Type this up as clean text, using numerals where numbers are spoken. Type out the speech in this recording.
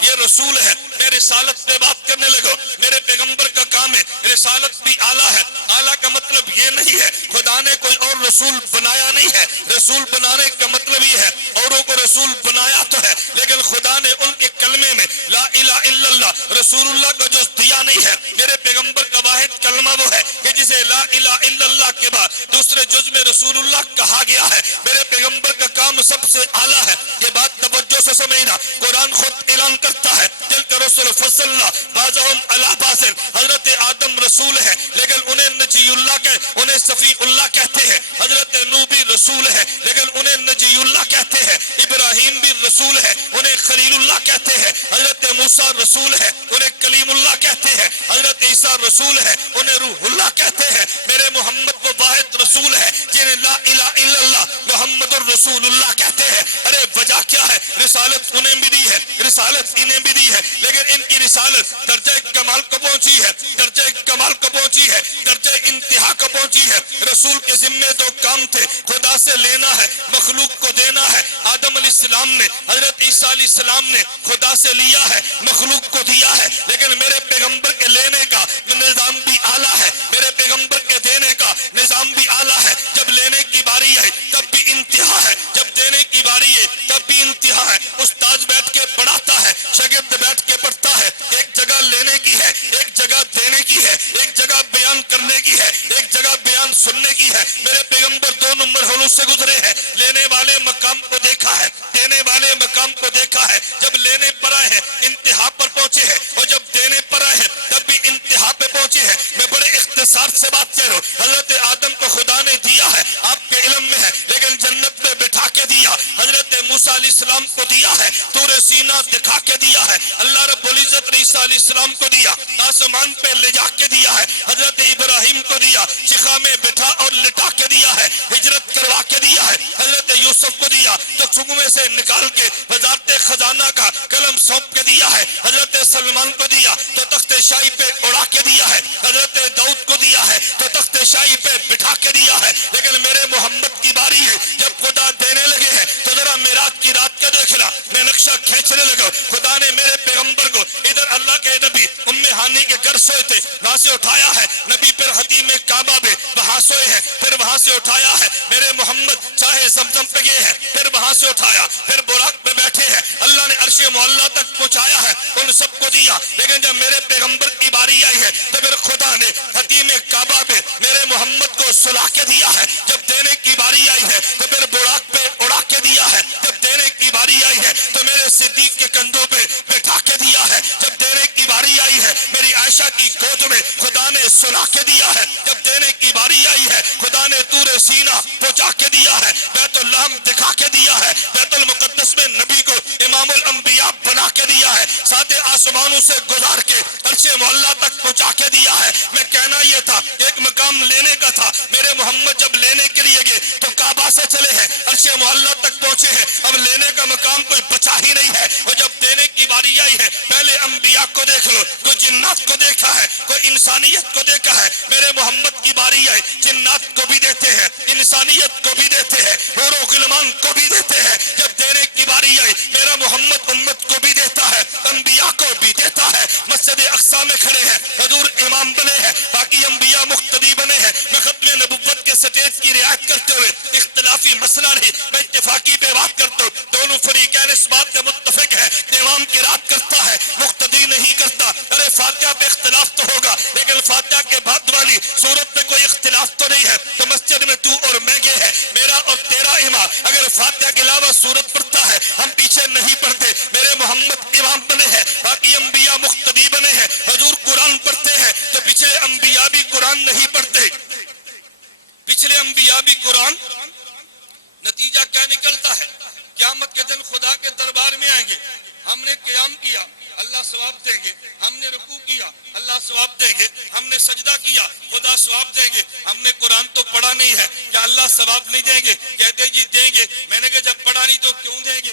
یہ رسول ہے، میں رسالت پہ بات کرنے لگا۔ میرے پیغمبر کا کام ہے، رسالت بھی اعلیٰ ہے۔ اعلیٰ کا مطلب یہ نہیں ہے خدا نے کوئی اور رسول بنایا نہیں ہے، رسول بنانے کا مطلب یہ ہے اوروں کو رسول بنایا تو ہے، لیکن خدا نے ان کے کلمے میں لا الہ الا اللہ رسول اللہ کا جو دیا نہیں ہے۔ میرے پیغمبر کا واحد کلمہ وہ ہے کہ جسے لا الہ الا اللہ کے بعد دوسرے جز میں رسول اللہ کہا گیا ہے۔ میرے پیغمبر کا کام سب سے اعلیٰ ہے، یہ بات توجہ سے سمجھنا۔ قرآن خود اعلان کرتا ہے تلک رسول فضلنا بعضهم علی بعض، حضرت آدم رسول ہے لیکن انہیں نجی اللہ انہیں صفی اللہ کہتے ہیں۔ حضرت نوح بھی رسول ہے لیکن انہیں نجی اللہ کہتے ہیں۔ ابراہیم بھی رسول ہے انہیں خلیل اللہ کہتے ہیں۔ حضرت موسیٰ رسول ہے انہیں کلیم اللہ کہتے ہیں۔ حضرت عیسیٰ رسول ہے انہیں روح اللہ کہتے ہیں۔ میرے محمد وہ واحد رسول ہے جنہیں لا الہ الا اللہ محمد الرسول اللہ کہتے ہیں۔ ارے وجہ کیا ہے؟ رسالت انہیں بھی دی ہے، رسالت انہیں بھی دی ہے، لیکن ان کی رسالت درجہ کمال کو پہنچی ہے، درجہ کمال کو پہنچی ہے، درجہ انتہا کو پہنچی ہے۔ رسول کے ذمے دو کام تھے، خدا سے لینا ہے، مخلوق کو دینا ہے۔ آدم علیہ السلام نے، حضرت عیسیٰ علیہ السلام نے خدا سے لیا ہے، مخلوق کو دیا ہے، لیکن میرے پیغمبر کے لینے کا نظام بھی اعلیٰ ہے، میرے پیغمبر کے دینے کا نظام بھی اعلیٰ ہے۔ جب لینے کی باری ہے تب بھی انتہا ہے، جب دینے کی باری ہے تب بھی انتہا ہے۔ استاد بیٹھ کے پڑھاتا ہے، شاگرد بیٹھ کے پڑھتا ہے۔ ایک جگہ لینے کی ہے، ایک جگہ دینے کی ہے، ایک جگہ بیان کرنے کی ہے، ایک جگہ بیان سننے کی ہے۔ میرے پیغمبر دونوں مرحلوں سے گزرے ہیں، لینے والے مقام کو دیکھا ہے، دینے والے مقام کو دیکھا ہے۔ جب لینے پر آئے ہیں انتہا پر پہنچے ہیں، اور جب دینے پر آئے ہیں تب بھی انتہا پہ پہنچے ہیں۔ میں بڑے اختصار سے بات کر رہا ہوں۔ حضرت آدم کو خدا نے دیا ہے، آپ کے علم میں ہے، لیکن جنت میں بٹھا کے دیا۔ حضرت موسیٰ علیہ السلام کو دیا ہے، طور سینا دکھا کے دیا ہے۔ اللہ رب العزت نے عیسیٰ علیہ السلام کو دیا، آسمان پہ لے جا کے دیا ہے۔ حضرت ابراہیم کو دیا، چخا میں بٹھا اور لٹا کے دیا ہے، ہجرت کروا کے دیا ہے۔ حضرت یوسف کو دیا تو کنویں سے نکال کے وزارت خزانہ کا قلم سونپ کے دیا ہے۔ حضرت سلمان کو دیا تو تخت شاہی پہ اڑا کے دیا ہے۔ حضرت داؤد کو دیا ہے تو تخت شاہی پہ بٹھا کے دیا ہے۔ لیکن میرے محمد کی باری ہے، جب خدا دینے لگے ہیں تو ذرا میراج کی رات کا دیکھنا۔ میں نقشہ کھینچنے لگا، خدا نے میرے پیغمبر کو ادھر اللہ کے نبی ام ہانی کے گھر سوئے تھے، وہاں سے اٹھایا ہے۔ نبی پھر حتیم کعبہ میں وہاں سوئے ہیں، پھر وہاں سے اٹھایا ہے۔ میرے محمد چاہے زمزم پہ گئے ہیں، پھر وہاں سے اٹھایا، پھر براق پہ بیٹھے ہیں۔ اللہ نے عرش معلیٰ تک پہنچایا ہے، ان سب کو دیا۔ لیکن جب میرے پیغمبر کی باری آئی ہے تو پھر خدا نے حتیم کعبہ پہ میرے محمد کو سلا کے دیا ہے۔ جب دینے کی باری آئی ہے تو پھر براق پہ اڑا کے دیا ہے۔ جب دینے کی باری آئی ہے تو میرے صدیق کے کندھوں پہ بٹھا کے دیا ہے۔ جب دینے کی باری آئی ہے میری عائشہ کی گود میں خدا نے سلا کے دیا ہے۔ جب دینے کی باری آئی ہے خدا نے طور سینا پہنچا کے دیا ہے، بیت اللحم دکھا کے دیا ہے، بیت المقدس میں نبی کو امام الانبیاء بنا کے دیا ہے، ساتھ آسمانوں سے گزار کے عرش معلیٰ تک پہنچا کے دیا ہے۔ میں کہنا یہ تھا ایک مقام لینے کا تھا، میرے محمد جب لینے کے لیے گئے تو کعبہ سے چلے ہیں، عرش معلیٰ تک پہنچے ہیں۔ اب لینے کا مقام کوئی بچا ہی نہیں ہے، اور جب دینے کی باری آئی ہے پہلے انبیاء کو دیکھ لو، کوئی جنات کو دیکھا ہے، کوئی انسانیت کو دیکھا ہے۔ میرے محمد کی باری آئی، جنات کو بھی دیتے ہیں، انسانیت کو بھی دیتے ہیں، حور و غلمان کو بھی دیتے ہیں۔ جب دینے کی باری آئی میرا محمد امت کو بھی دیتا ہے، انبیاء کو بھی دیتا ہے۔ مسجد اقصی میں کھڑے ہیں، حضور امام بنے ہیں، باقی انبیاء مقتدی بنے ہیں۔ میں ختم نبوت کے سٹیج کی رعایت کرتے ہوئے اختلافی مسئلہ نہیں، میں اتفاقی پہ بات کرتا ہوں۔ دونوں فریقین اس بات میں متفق ہے کہ امام کی رات کرتا ہے، مقتدی نہیں کرتا۔ ارے فاتحہ پہ اختلاف تو ہوگا، لیکن فاتحہ کے بعد والی سورت پہ کوئی اختلاف تو نہیں ہے۔ تو مسجد میں تو اور میں گئے ہیں، میرا اور تیرا امام اگر فاتحہ کے علاوہ سورت پڑھتا ہے ہم پیچھے نہیں پڑھتے۔ میرے محمد امام بنے ہیں، باقی انبیاء مقتدی بنے ہیں۔ حضور قرآن پڑھتے ہیں تو پچھلے انبیاء بھی قرآن نہیں پڑھتے، پچھلے انبیاء بھی قرآن۔ نتیجہ کیا نکلتا ہے؟ قیامت کے دن خدا کے دربار میں آئیں گے، ہم نے قیام کیا اللہ ثواب دیں گے، ہم نے رکوع کیا اللہ ثواب دیں گے، ہم نے سجدہ کیا خدا ثواب دیں گے۔ ہم نے قرآن تو پڑھا نہیں ہے، کیا اللہ ثواب نہیں دیں گے؟ کہتے جی دیں گے۔ میں نے کہا جب پڑھا نہیں تو کیوں دیں گے؟